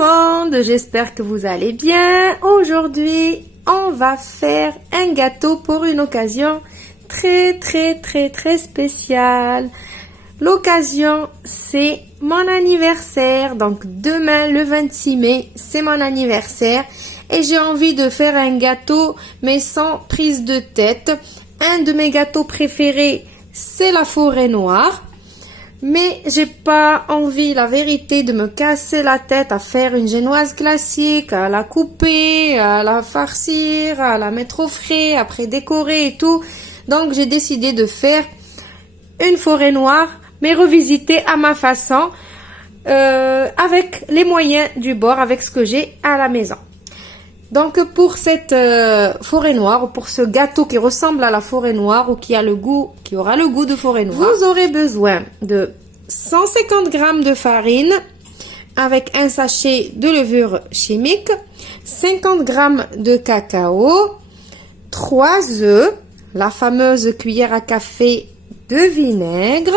monde, j'espère que vous allez bien. Aujourd'hui, on va faire un gâteau pour une occasion très spéciale. L'occasion, c'est mon anniversaire. Donc demain, le 26 mai, c'est mon anniversaire. Et j'ai envie de faire un gâteau, mais sans prise de tête. Un de mes gâteaux préférés, c'est la forêt noire. Mais j'ai pas envie, la vérité, de me casser la tête à faire une génoise classique, à la couper, à la farcir, à la mettre au frais, après décorer et tout. Donc j'ai décidé de faire une forêt noire, mais revisitée à ma façon, avec les moyens du bord, avec ce que j'ai à la maison. Donc pour cette forêt noire, ou pour ce gâteau qui ressemble à la forêt noire ou qui aura le goût de forêt noire, vous aurez besoin de 150 g de farine avec un sachet de levure chimique, 50 g de cacao, 3 œufs, la fameuse cuillère à café de vinaigre,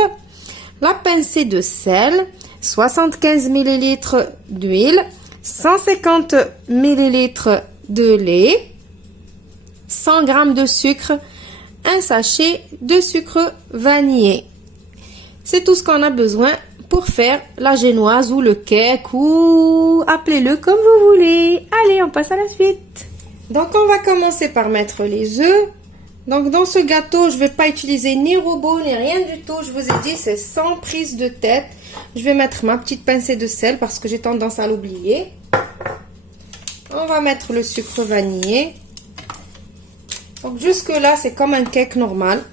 la pincée de sel, 75 ml d'huile, 150 ml de lait, 100 g de sucre, un sachet de sucre vanillé. C'est tout ce qu'on a besoin pour faire la génoise ou le cake ou appelez-le comme vous voulez. Allez, on passe à la suite. Donc on va commencer par mettre les œufs. Donc dans ce gâteau, je ne vais pas utiliser ni robot ni rien du tout. Je vous ai dit, c'est sans prise de tête. Je vais mettre ma petite pincée de sel parce que j'ai tendance à l'oublier. On va mettre le sucre vanillé. Donc jusque là, c'est comme un cake normal.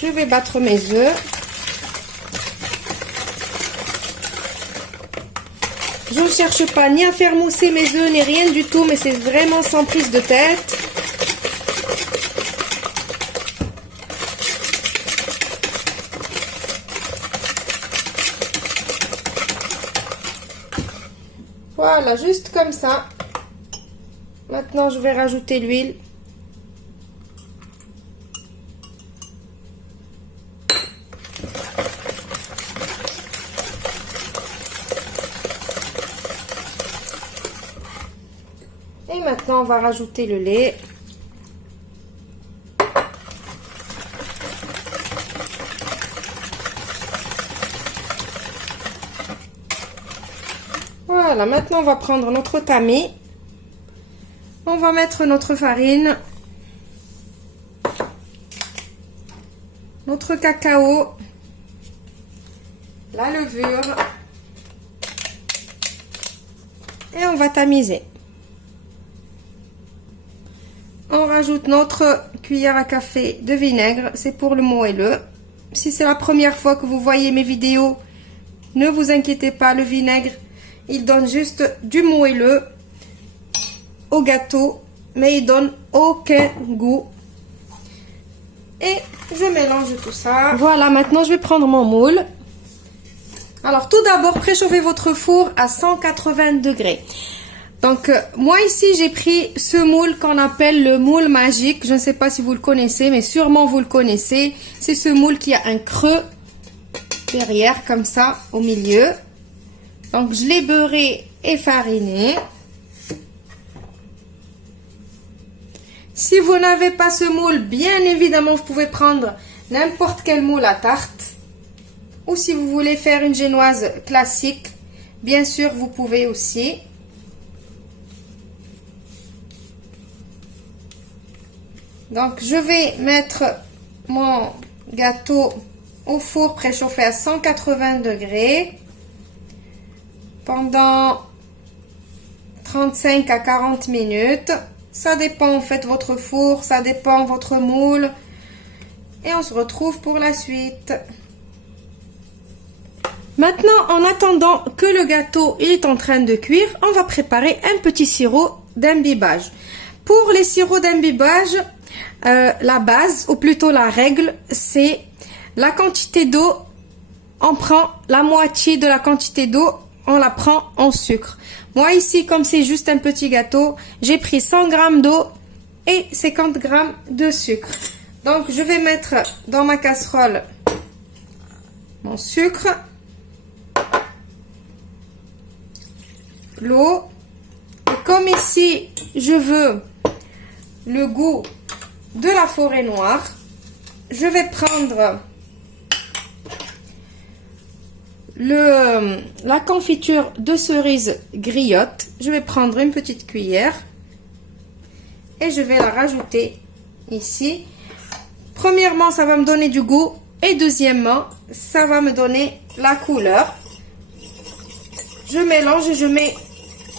Je vais battre mes œufs. Je ne cherche pas ni à faire mousser mes œufs ni rien du tout, mais c'est vraiment sans prise de tête. Voilà, juste comme ça. Maintenant, je vais rajouter l'huile. Et maintenant, on va rajouter le lait. Voilà, maintenant on va prendre notre tamis. On va mettre notre farine, notre cacao, la levure et on va tamiser. On rajoute notre cuillère à café de vinaigre, c'est pour le moelleux. Si c'est la première fois que vous voyez mes vidéos, ne vous inquiétez pas, le vinaigre, il donne juste du moelleux au gâteau, mais il donne aucun goût. Et je mélange tout ça. Voilà, maintenant je vais prendre mon moule. Alors tout d'abord, préchauffez votre four à 180 degrés. Donc moi ici j'ai pris ce moule qu'on appelle le moule magique. Je ne sais pas si vous le connaissez, mais sûrement vous le connaissez. C'est ce moule qui a un creux derrière, comme ça, au milieu. Donc je l'ai beurré et fariné. Si vous n'avez pas ce moule, bien évidemment vous pouvez prendre n'importe quel moule à tarte. Ou si vous voulez faire une génoise classique, bien sûr vous pouvez aussi. Donc je vais mettre mon gâteau au four préchauffé à 180 degrés pendant 35 à 40 minutes. Ça dépend en fait votre four, ça dépend votre moule. Et on se retrouve pour la suite. Maintenant, en attendant que le gâteau est en train de cuire, on va préparer un petit sirop d'imbibage. Pour les sirops d'imbibage, la base, ou plutôt la règle, c'est la quantité d'eau. On prend la moitié de la quantité d'eau, on la prend en sucre. Moi ici, comme c'est juste un petit gâteau, j'ai pris 100 g d'eau et 50 g de sucre. Donc je vais mettre dans ma casserole mon sucre. l'eau. Et comme ici, je veux le goût de la forêt noire, je vais prendre la confiture de cerise griotte. Je vais prendre une petite cuillère et je vais la rajouter ici. Premièrement, ça va me donner du goût et deuxièmement, ça va me donner la couleur. Je mélange et je mets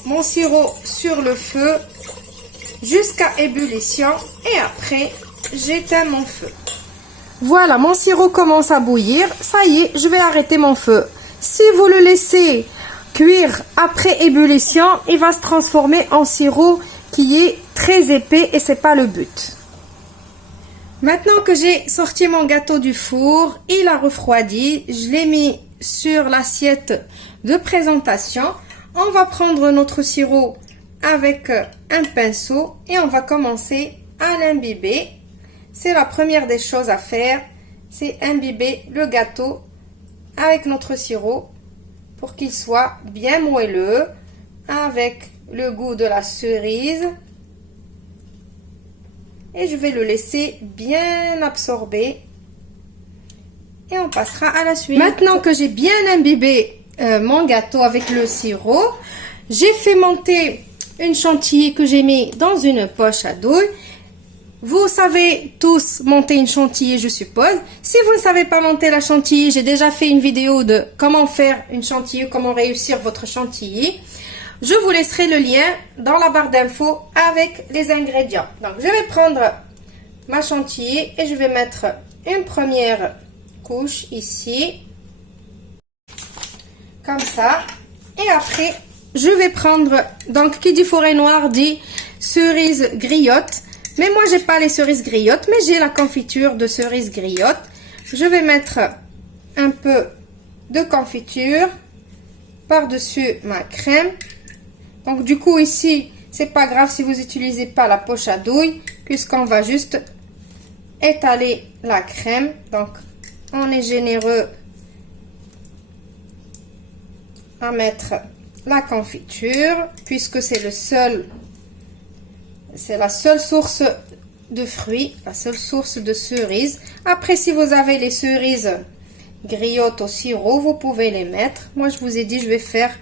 mon sirop sur le feu jusqu'à ébullition et après, j'éteins mon feu. Voilà, mon sirop commence à bouillir. Ça y est, je vais arrêter mon feu. Si vous le laissez cuire après ébullition, il va se transformer en sirop qui est très épais et c'est pas le but. Maintenant que j'ai sorti mon gâteau du four, il a refroidi, je l'ai mis sur l'assiette de présentation. On va prendre notre sirop avec un pinceau et on va commencer à l'imbiber. C'est la première des choses à faire, c'est imbiber le gâteau avec notre sirop pour qu'il soit bien moelleux avec le goût de la cerise. Et je vais le laisser bien absorber et on passera à la suite. Maintenant que j'ai bien imbibé mon gâteau avec le sirop, j'ai fait monter une chantilly que j'ai mis dans une poche à douille. Vous savez tous monter une chantilly, je suppose. Si vous ne savez pas monter la chantilly, j'ai déjà fait une vidéo de comment faire une chantilly, comment réussir votre chantilly. Je vous laisserai le lien dans la barre d'infos avec les ingrédients. Donc, je vais prendre ma chantilly et je vais mettre une première couche ici. Comme ça. Et après, je vais prendre, donc qui dit forêt noire dit cerise griotte. Mais moi, j'ai pas les cerises griottes, mais j'ai la confiture de cerise griotte. Je vais mettre un peu de confiture par-dessus ma crème. Donc, du coup, ici, c'est pas grave si vous n'utilisez pas la poche à douille, puisqu'on va juste étaler la crème. Donc, on est généreux à mettre la confiture, puisque c'est la seule source de fruits, la seule source de cerises. Après, si vous avez les cerises griottes au sirop, vous pouvez les mettre. Moi, je vous ai dit, je vais faire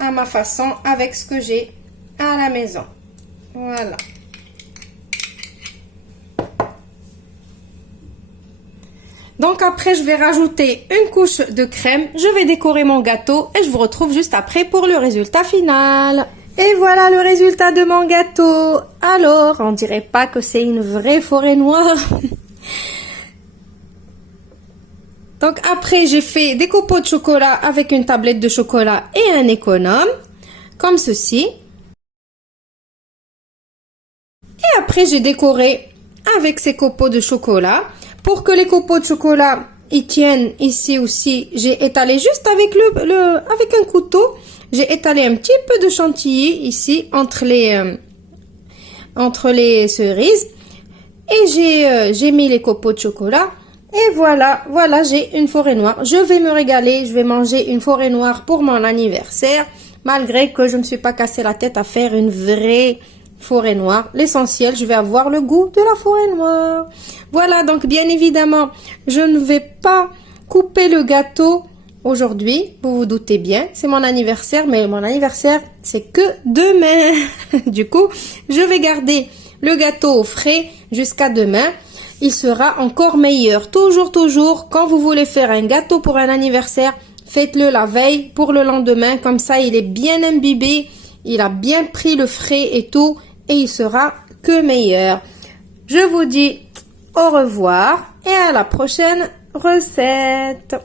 à ma façon avec ce que j'ai à la maison. Voilà. Donc après, je vais rajouter une couche de crème. Je vais décorer mon gâteau et je vous retrouve juste après pour le résultat final. Et voilà le résultat de mon gâteau. Alors, on dirait pas que c'est une vraie forêt noire. Donc après, j'ai fait des copeaux de chocolat avec une tablette de chocolat et un économe, comme ceci. Et après, j'ai décoré avec ces copeaux de chocolat. Pour que les copeaux de chocolat y tiennent ici aussi, j'ai étalé juste avec avec un couteau. J'ai étalé un petit peu de chantilly ici entre les cerises. Et j'ai mis les copeaux de chocolat. Et voilà, j'ai une forêt noire. Je vais me régaler, je vais manger une forêt noire pour mon anniversaire. Malgré que je ne me suis pas cassé la tête à faire une vraie forêt noire. L'essentiel, je vais avoir le goût de la forêt noire. Voilà, donc bien évidemment, je ne vais pas couper le gâteau aujourd'hui. Vous vous doutez bien, c'est mon anniversaire, mais mon anniversaire, c'est que demain. Du coup, je vais garder le gâteau au frais jusqu'à demain. Il sera encore meilleur. Toujours, quand vous voulez faire un gâteau pour un anniversaire, faites-le la veille pour le lendemain. Comme ça, il est bien imbibé, il a bien pris le frais et tout, et il sera que meilleur. Je vous dis au revoir et à la prochaine recette.